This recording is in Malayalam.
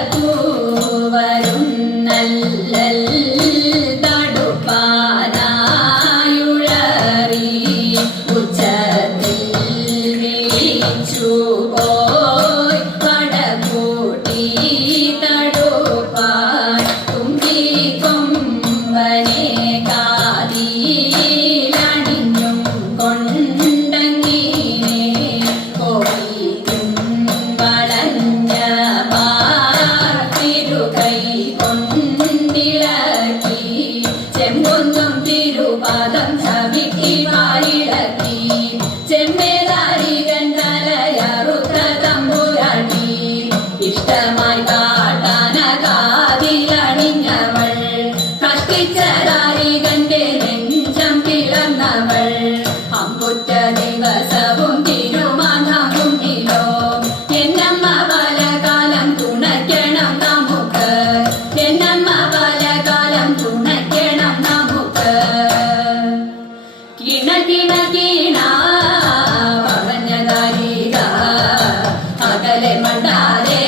കുമ്പൂവരും നല്ലൽ തടുപ്പാനായുഴറി ഉച്ചത്തിൽ വിളിച്ചു പോയി പടകൂട്ടി തടുപ്പാൻ തുമ്പി കൊമ്പനെ കാതിലണിഞ്ഞും കൊണ്ടങ്ങിനെ കോയിലും വളഞ്ഞ തിരുകൈ കൊണ്ടിളക്കി ചെമ്പൊന്നും തിരുപാദം ചവിട്ടി വാരിളക്കി ചെമ്മേതാരികൻ തലയറുത്ത തമ്പുരാട്ടി ഇഷ്ടമായി കാട്ടാന കാതിലണിഞ്ഞവൾ കഷ്ടിച്ചതാരികന്റെ നെഞ്ചം പിളർന്നവൾ അമ്പുറ്റ ദിവസവും തിരുമാനമുന്നിലോ എന്നമ്മ പലകാലം തുണയ്ക്കണം നമുക്ക് എന്നമ്മ പലകാലം തുണയ്ക്കണം നമുക്ക് കിണ കിണ കിണ പറഞ്ഞതാരിക അകലെ മണ്ടാരേ